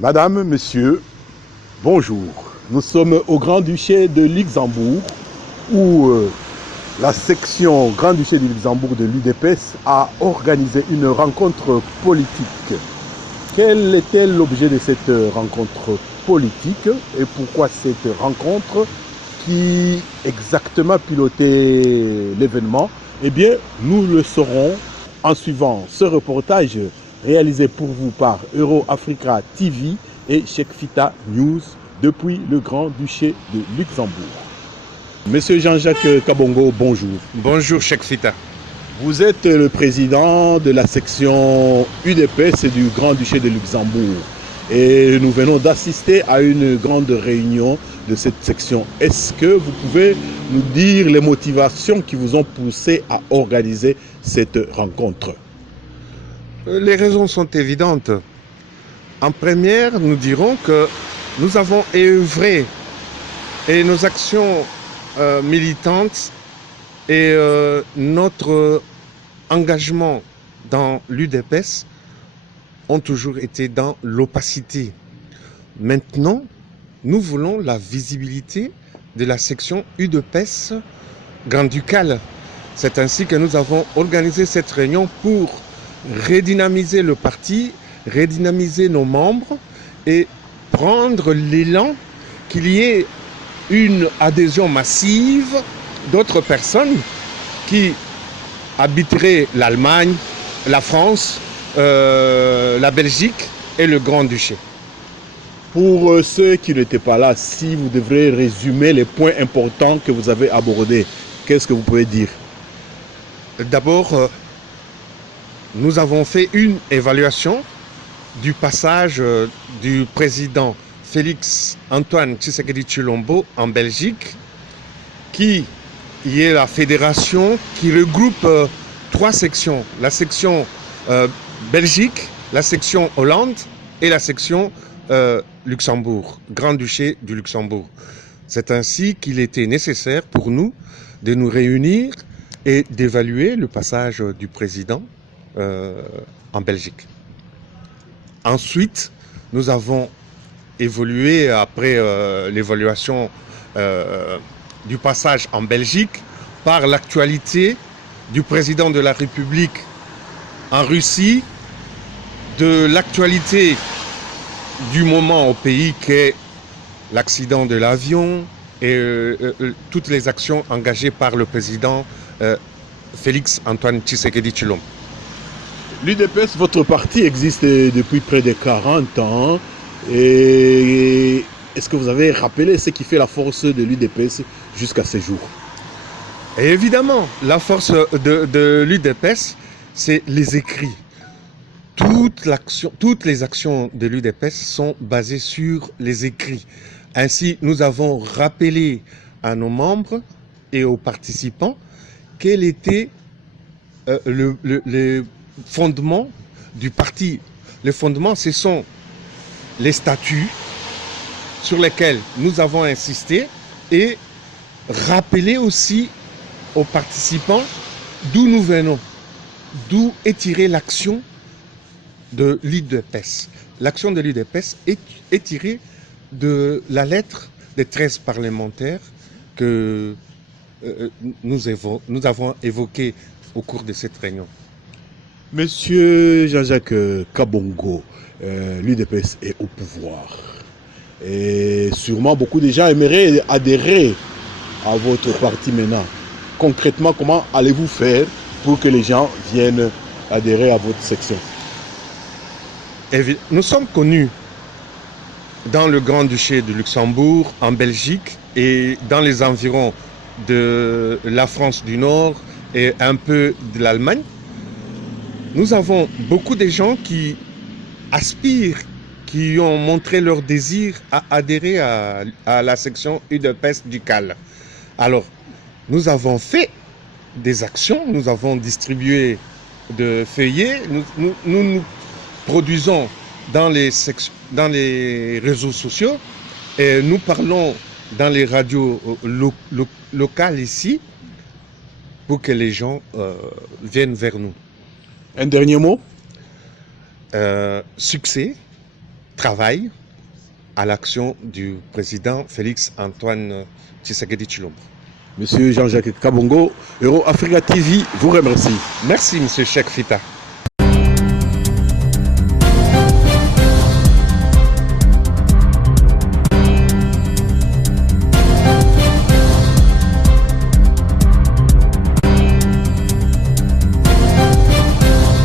Madame, Monsieur, bonjour. Nous sommes au Grand-Duché de Luxembourg où la section Grand-Duché du Luxembourg de l'UDPS a organisé une rencontre politique. Quel était l'objet de cette rencontre politique et pourquoi cette rencontre qui exactement pilotait l'événement? Eh bien, nous le saurons en suivant ce reportage réalisé pour vous par EuroAfrica TV et Chekfita News depuis le Grand-Duché de Luxembourg. Monsieur Jean-Jacques Kabongo, bonjour. Bonjour Chekfita. Vous êtes le président de la section UDPS du Grand-Duché de Luxembourg et nous venons d'assister à une grande réunion de cette section. Est-ce que vous pouvez nous dire les motivations qui vous ont poussé à organiser cette rencontre? Les raisons sont évidentes. En première, nous dirons que nous avons œuvré et nos actions militantes et notre engagement dans l'UDPS ont toujours été dans l'opacité. Maintenant, nous voulons la visibilité de la section UDPS Grand-Ducal. C'est ainsi que nous avons organisé cette réunion pour redynamiser le parti, redynamiser nos membres et prendre l'élan qu'il y ait une adhésion massive d'autres personnes qui habiteraient l'Allemagne, la France, la Belgique et le Grand-Duché. Pour ceux qui n'étaient pas là, si vous devrez résumer les points importants que vous avez abordés, qu'est-ce que vous pouvez dire? D'abord, nous avons fait une évaluation du passage du président Félix Antoine Tshisekedi Tshilombo en Belgique, qui est la fédération qui regroupe trois sections. La section Belgique, la section Hollande et la section Luxembourg, Grand-Duché du Luxembourg. C'est ainsi qu'il était nécessaire pour nous de nous réunir et d'évaluer le passage du président en Belgique. Ensuite, nous avons évolué après l'évaluation du passage en Belgique par l'actualité du président de la République en Russie, de l'actualité du moment au pays qu'est l'accident de l'avion et toutes les actions engagées par le président Félix Antoine Tshisekedi Tshilombo. L'UDPS, votre parti, existe depuis près de 40 ans. Et est-ce que vous avez rappelé ce qui fait la force de l'UDPS jusqu'à ce jour? Et évidemment, la force de l'UDPS, c'est les écrits. Toutes les actions de l'UDPS sont basées sur les écrits. Ainsi, nous avons rappelé à nos membres et aux participants quel était le fondement du parti. Les fondements, ce sont les statuts sur lesquels nous avons insisté et rappeler aussi aux participants d'où nous venons, d'où est tirée l'action de l'UDPS. L'action de l'UDPS est tirée de la lettre des 13 parlementaires que nous avons évoquée au cours de cette réunion. Monsieur Jean-Jacques Kabongo, l'UDPS est au pouvoir. Et sûrement beaucoup de gens aimeraient adhérer à votre parti maintenant. Concrètement, comment allez-vous faire pour que les gens viennent adhérer à votre section? Nous sommes connus dans le Grand-Duché de Luxembourg, en Belgique et dans les environs de la France du Nord et un peu de l'Allemagne. Nous avons beaucoup de gens qui aspirent, qui ont montré leur désir à adhérer à la section UDPS du CAL. Alors, nous avons fait des actions, nous avons distribué de feuillets, nous produisons dans les réseaux sociaux et nous parlons dans les radios locales ici pour que les gens viennent vers nous. Un dernier mot? Succès travaille à l'action du président Félix Antoine Tshisekedi Tshilombo. Monsieur Jean-Jacques Kabongo, Euro Africa TV vous remercie. Merci, Monsieur Cheikh Fita.